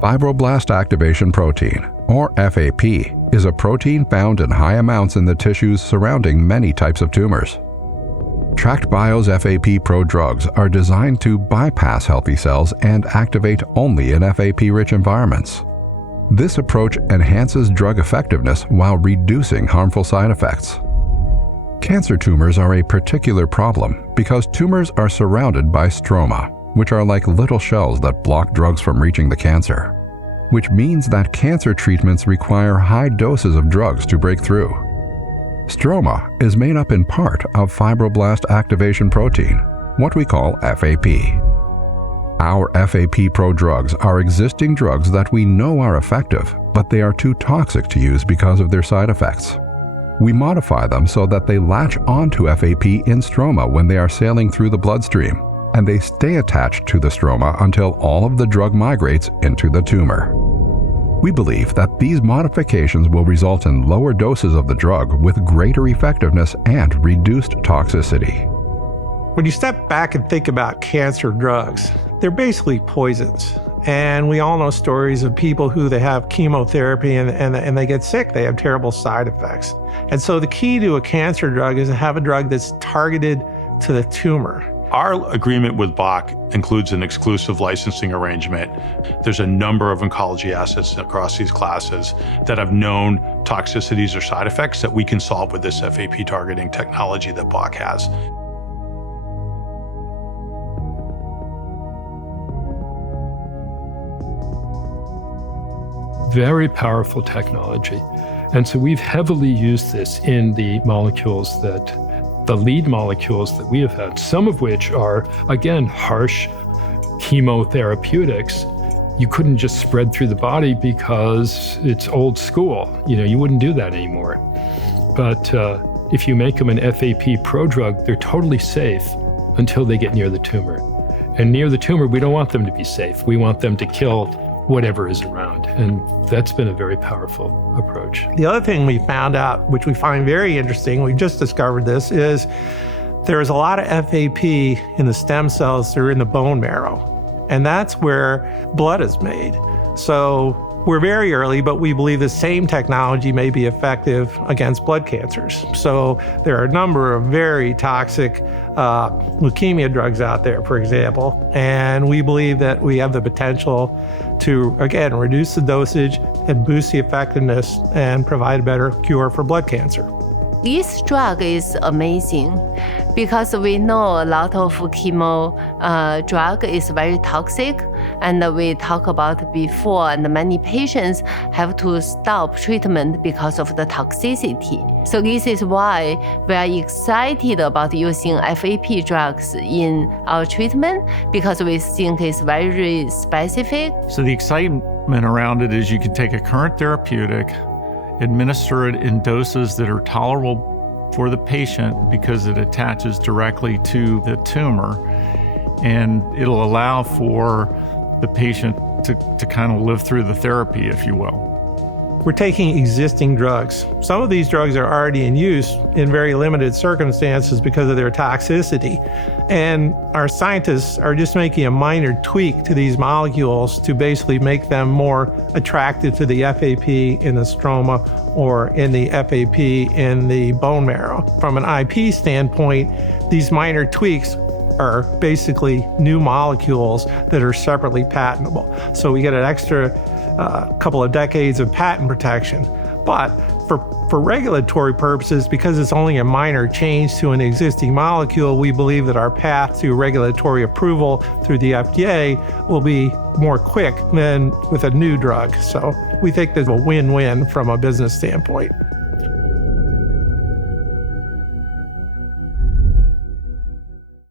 Fibroblast activation, or FAP, is a protein found in high amounts in the tissues surrounding many types of tumors. Tract Bio's FAP Prodrugs are designed to bypass healthy cells and activate only in FAP-rich environments. This approach enhances drug effectiveness while reducing harmful side effects. Cancer tumors are a particular problem because tumors are surrounded by stroma, which are like little shells that block drugs from reaching the cancer, which means that cancer treatments require high doses of drugs to break through. Stroma is made up in part of fibroblast activation protein, what we call FAP. Our FAP prodrugs are existing drugs that we know are effective, but they are too toxic to use because of their side effects. We modify them so that they latch onto FAP in stroma when they are sailing through the bloodstream, and they stay attached to the stroma until all of the drug migrates into the tumor. We believe that these modifications will result in lower doses of the drug with greater effectiveness and reduced toxicity. When you step back and think about cancer drugs, they're basically poisons. And we all know stories of people who they have chemotherapy and they get sick. They have terrible side effects. And so the key to a cancer drug is to have a drug that's targeted to the tumor. Our agreement with Bach includes an exclusive licensing arrangement. There's a number of oncology assets across these classes that have known toxicities or side effects that we can solve with this FAP targeting technology that Bach has. Very powerful technology. And so we've heavily used this in the lead molecules that we have had, some of which are, again, harsh chemotherapeutics. You couldn't just spread through the body because it's old school. You wouldn't do that anymore. But if you make them an FAP prodrug, they're totally safe until they get near the tumor. And near the tumor, we don't want them to be safe. We want them to kill whatever is around. And that's been a very powerful approach. The other thing we found out, which we find very interesting, we just discovered this, is there is a lot of FAP in the stem cells that are in the bone marrow. And that's where blood is made. So we're very early, but we believe the same technology may be effective against blood cancers. So there are a number of very toxic leukemia drugs out there, for example, and we believe that we have the potential to, again, reduce the dosage and boost the effectiveness and provide a better cure for blood cancer. This drug is amazing because we know a lot of chemo drug is very toxic, and we talk about before, and many patients have to stop treatment because of the toxicity. So this is why we are excited about using FAP drugs in our treatment, because we think it's very specific. So the excitement around it is you can take a current therapeutic, administer it in doses that are tolerable for the patient because it attaches directly to the tumor, and it'll allow for the patient to kind of live through the therapy, if you will. We're taking existing drugs. Some of these drugs are already in use in very limited circumstances because of their toxicity. And our scientists are just making a minor tweak to these molecules to basically make them more attractive to the FAP in the stroma or in the FAP in the bone marrow. From an IP standpoint, these minor tweaks are basically new molecules that are separately patentable. So we get an extra couple of decades of patent protection. But for regulatory purposes, because it's only a minor change to an existing molecule, we believe that our path to regulatory approval through the FDA will be more quick than with a new drug. So we think there's a win-win from a business standpoint.